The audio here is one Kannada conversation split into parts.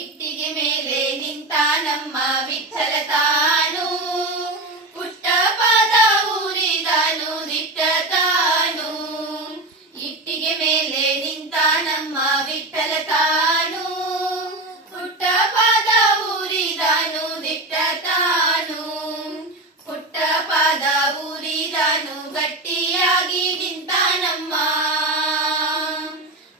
ಇಟ್ಟಿಗೆ ಮೇಲೆ ನಿಂತ ನಮ್ಮ ವಿಠಲ ತಾನು, ಪುಟ್ಟ ಪಾದ ಊರಿದಾನು ದಿಟ್ಟ ತಾನು. ಇಟ್ಟಿಗೆ ಮೇಲೆ ನಿಂತ ನಮ್ಮ ವಿಠಲ ತಾನು, ಪುಟ್ಟ ಪಾದ ಊರಿದಾನು ದಿಟ್ಟ ತಾನು. ಪುಟ್ಟ ಪಾದ ಊರಿದಾನು ಗಟ್ಟಿಯಾಗಿ ನಿಂತ ನಮ್ಮ,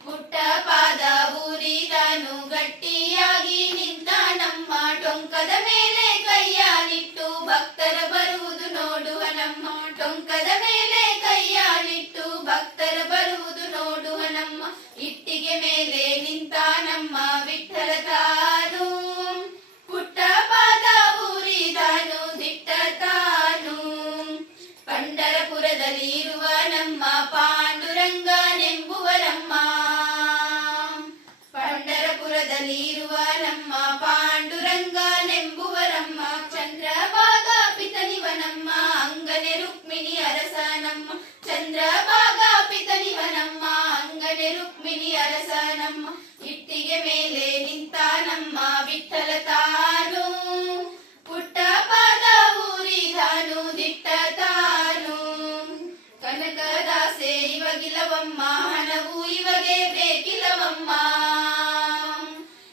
ಪುಟ್ಟ ಪಾದ ಊರಿದಾನು ಗಟ್ಟಿಯಾಗಿ ನಿಂತ ನಮ್ಮ. ಟೊಂಕದ ಮೇಲೆ ಕೈಯಾಲಿಟ್ಟು ಭಕ್ತರ ಬರುವುದು ನೋಡುವ ನಮ್ಮ, ಟೊಂಕದ ಮೇಲೆ ಕೈಯಾಲಿಟ್ಟು ಭಕ್ತರ ಬರುವುದು ನೋಡುವ ನಮ್ಮ. ಇಟ್ಟಿಗೆ ಮೇಲೆ ನಿಂತ ನಮ್ಮ ವಿಠಲ ತಾನು, ಪುಟ್ಟ ಪಾದ ಊರಿದಾನು ದಿಟ್ಟ ತಾನು. ಪಂಢರಪುರದಲ್ಲಿ ಇರುವ ನಮ್ಮ ಪಾಂಡುರಂಗನೆಂಬುವರಮ್ಮ, ಪಂಢರಪುರದಲ್ಲಿ ಇರುವ ನಮ್ಮ ಪಾಂಡುರಂಗನೆಂಬುವರಮ್ಮ. ಚಂದ್ರಭಾಗ ಪಿತನಿವನಮ್ಮ ಅಂಗನೆ ರುಕ್ಮಿಣಿ ಅರಸನಮ್ಮ, ಚಂದ್ರಭಾಗ ಪಿತನಿವನಮ್ಮ ಅಂಗನೆ ರುಕ್ಮಿಣಿ ಅರಸನಮ್ಮ. ಇಟ್ಟಿಗೆ ಮೇಲೆ ನಿಂತ ನಮ್ಮ ವಿಠಲ ತಾನು, ಪುಟ್ಟ ಪಾದ ಊರಿದಾನು ದಿಟ್ಟ ತಾನು. ಕನಕದಾಸೆ ಇವಗಿಲವಮ್ಮ ಹಣವು ಇವಗೆ ಬೇಕಿಲ್ಲವಮ್ಮ,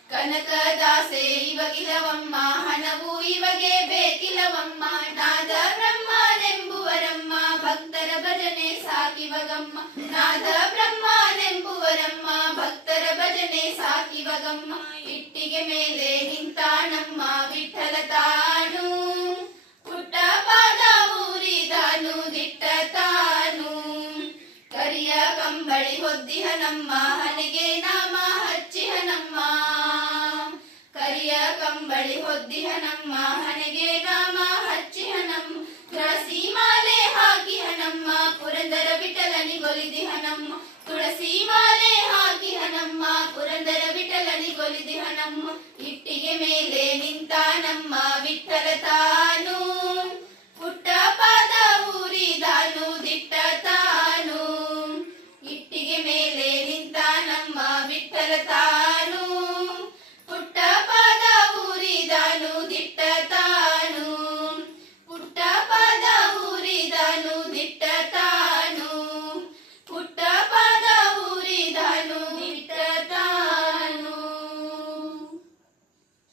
ಕನಕದಾಸೆ ಇವಗಿಲವಮ್ಮ ಹಣವು ಇವಗೆ ಬೇಕಿಲ್ಲವಮ್ಮ. ನಾದ ಬ್ರಹ್ಮನೆಂಬುವರಮ್ಮ ಭಕ್ತರ ಭಜನೆ ಸಾಕಿವಗಮ್ಮ, ನಾದ ಬ್ರಹ್ಮನೆಂಬುವರಮ್ಮ ಭಕ್ತರ ಭಜನೆ ಸಾಕಿವಗಮ್ಮ. ಇಟ್ಟಿಗೆ ಮೇಲೆ ನಿಂತ ನಮ್ಮ ವಿಠಲ ತಾನು, ಪುಟ್ಟ ಪಾದ ಊರಿದಾನು ದಿಟ್ಟ ತಾನು. ಕರಿಯ ಕಂಬಳಿ ಹೊದ್ದಿಹ ನಮ್ಮ ಹನೆಗೆ ನಾಮ ಹಚ್ಚಿಹ ನಮ್ಮ, ಕರಿಯ ಕಂಬಳಿ ಹೊದ್ದಿಹ ನಮ್ಮ ಹನೆಗೆ ನಾಮ ಹಚ್ಚಿಹ ನಮ್ಮ. ತುಳಸಿ ಮಾಲೆ ಹಾಕಿಹ ನಮ್ಮ ಪುರಂದರ ವಿಠಲನಿಗೊಲಿದಿಹ ನಮ್ಮ, ತುಳಸಿ ಮಾಲೆ ಹಾಕಿಹ ನಮ್ಮ ಪುರಂದರ ವಿಠಲನಿಗೊಲಿದಿಹ ನಮ್ಮ. ಇಟ್ಟಿಗೆ ಮೇಲೆ ನಿಂತ ನಮ್ಮ ವಿಠಲ ತಾನು,